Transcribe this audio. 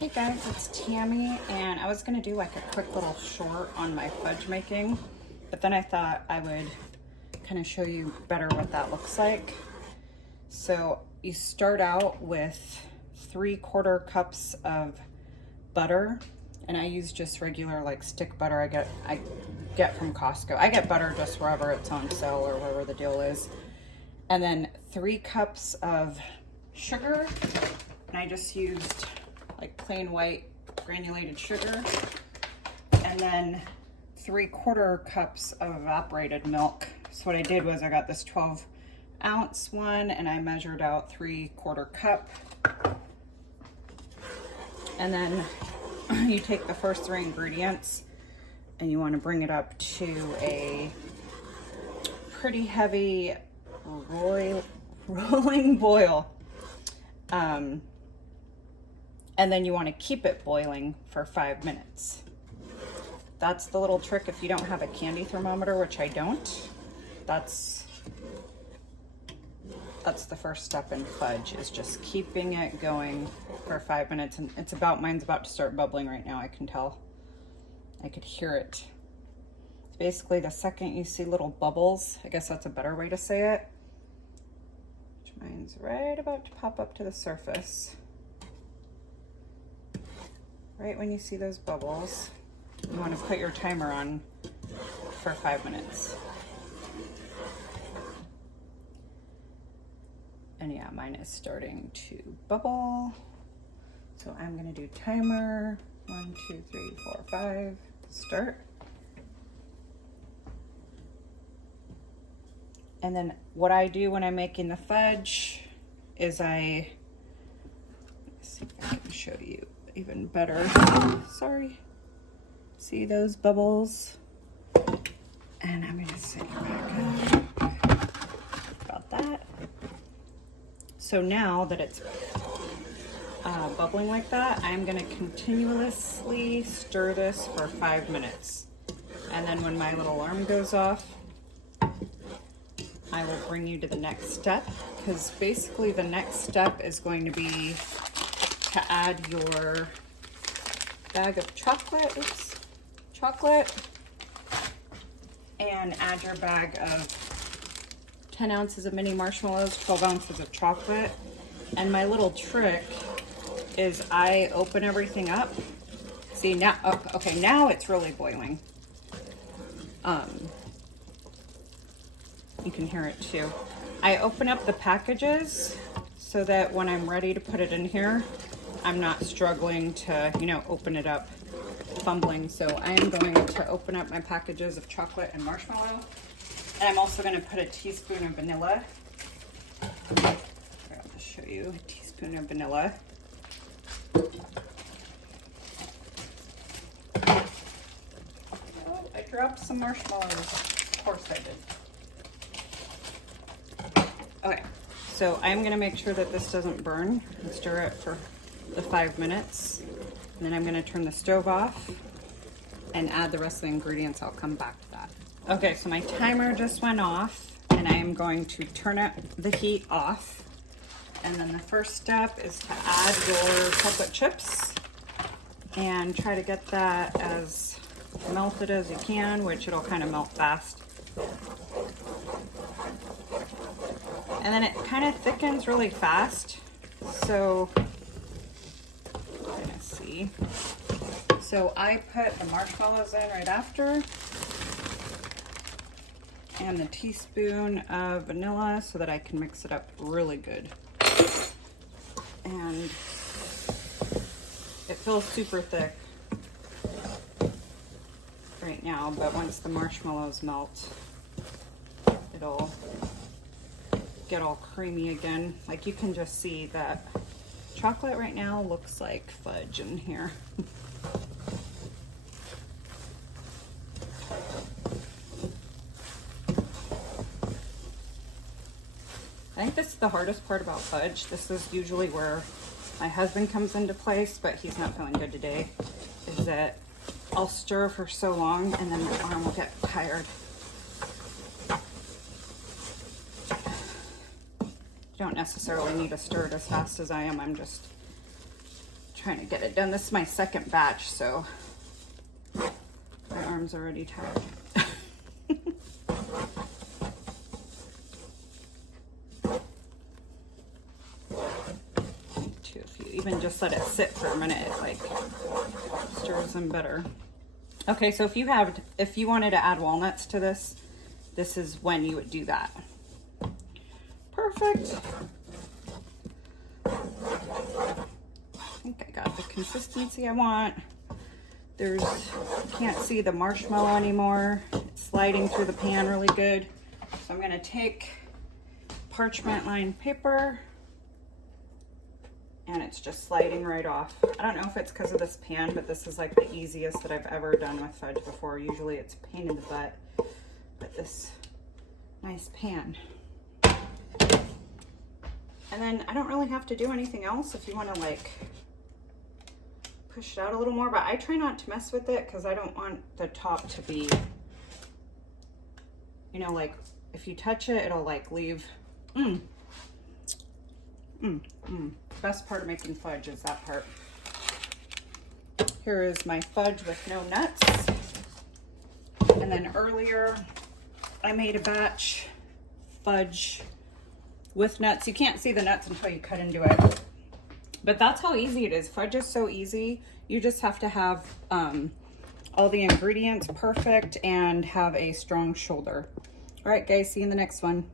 Hey guys, it's Tammy, and I was gonna do like a quick little short on my fudge making, but then I thought I would kind of show you better what that looks like. So you start out with 3/4 cups of butter, and I use just regular like stick butter I get from Costco. I get butter just wherever it's on sale or wherever the deal is. And then 3 cups of sugar, and I just used like plain white granulated sugar, and then 3/4 cups of evaporated milk. So what I did was I got this 12-ounce one and I measured out 3/4 cup. And then you take the first 3 ingredients and you want to bring it up to a pretty heavy rolling boil. And then you want to keep it boiling for 5 minutes. That's the little trick if you don't have a candy thermometer, which I don't. That's the first step in fudge, is just keeping it going for 5 minutes. And mine's about to start bubbling right now. I can tell. I could hear it. It's basically the second you see little bubbles, I guess that's a better way to say it. Mine's right about to pop up to the surface. Right when you see those bubbles, you want to put your timer on for 5 minutes. And yeah, mine is starting to bubble. So I'm gonna do timer 1, 2, 3, 4, 5, start. And then what I do when I'm making the fudge is let's see if I can show you even better. Sorry. See those bubbles? And I'm gonna set you back up. About that. So now that it's bubbling like that, I'm gonna continuously stir this for 5 minutes. And then when my little alarm goes off, I will bring you to the next step, because basically the next step is going to be to add your bag of chocolate, and add your bag of 10 ounces of mini marshmallows, 12 ounces of chocolate. And my little trick is I open everything up. See now, oh, okay, now it's really boiling. You can hear it too. I open up the packages so that when I'm ready to put it in here, I'm not struggling to, open it up, fumbling. So I am going to open up my packages of chocolate and marshmallow. And I'm also going to put a teaspoon of vanilla. I'll just show you a teaspoon of vanilla. Oh, I dropped some marshmallows. Of course I did. Okay, so I'm gonna make sure that this doesn't burn and stir it for the 5 minutes. And then I'm gonna turn the stove off and add the rest of the ingredients. I'll come back to that. Okay, so my timer just went off and I am going to turn the heat off. And then the first step is to add your chocolate chips and try to get that as melted as you can, which it'll kind of melt fast. And then it kind of thickens really fast. So, let's see. So I put the marshmallows in right after, and the teaspoon of vanilla so that I can mix it up really good. And it feels super thick right now, but once the marshmallows melt, it'll get all creamy again. Like you can just see that chocolate right now looks like fudge in here. I think this is the hardest part about fudge. This is usually where my husband comes into place, but he's not feeling good today, is that I'll stir for so long and then my arm will get tired. You don't necessarily need to stir it as fast as I am. I'm just trying to get it done. This is my second batch, so my arm's already tired. If you even just let it sit for a minute, it like stirs them better. Okay, so if you wanted to add walnuts to this, this is when you would do that. Perfect. I think I got the consistency I want. You can't see the marshmallow anymore. It's sliding through the pan really good. So I'm gonna take parchment lined paper, and it's just sliding right off. I don't know if it's because of this pan, but this is like the easiest that I've ever done with fudge before. Usually it's a pain in the butt, but this nice pan. And then I don't really have to do anything else if you want to like push it out a little more, but I try not to mess with it because I don't want the top to be, you know, like if you touch it, it'll like leave. Best part of making fudge is that part. Here is my fudge with no nuts. And then earlier I made a batch fudge with nuts. You can't see the nuts until you cut into it. But that's how easy it is. Fudge is so easy. You just have to have all the ingredients perfect and have a strong shoulder. All right, guys, see you in the next one.